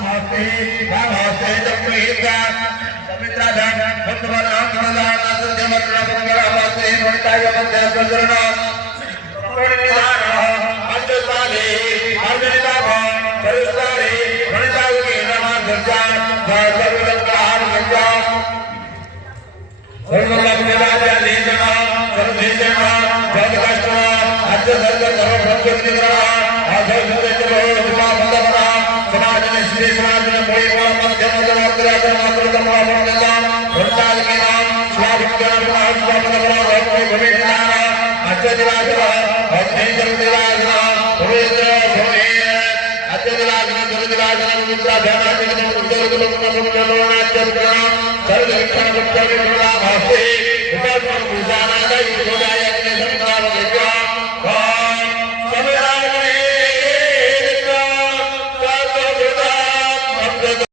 नमस्ते नमस्ते जगमेगा पवित्रदान भगवान भगवान सत्यमत्र भगवान वनिताय वंदे सजरण प्रवणिदान अंतसाले अर्जनिताभ परिस्तारे वनिताय के नमः दर्शन सर्वलंकार गंगा सर्वलंकार देजना सर्वदेजना जगदष्टना अद्य सर्व सर्वभक्तिग्रह आधर सुरेन्द्र दिवा बंदना समाज में श्री समाज में कोई बड़ा मध्यम मध्यम मात्र तमाम वनिताय के नाम स्वाभिज्ञान महात्मा कोई भविष्य अद्य दिवाकरा अद्य दिवाकरा पवित्र भवे अद्य दिवाकरा जल दिवाकरा मुद्रा ध्यानाचरण उद्योग लोकनाचरण सर्व विक्षण भक्तों के भाषे उपासना पूजाना दैव जोड़ाया के संसार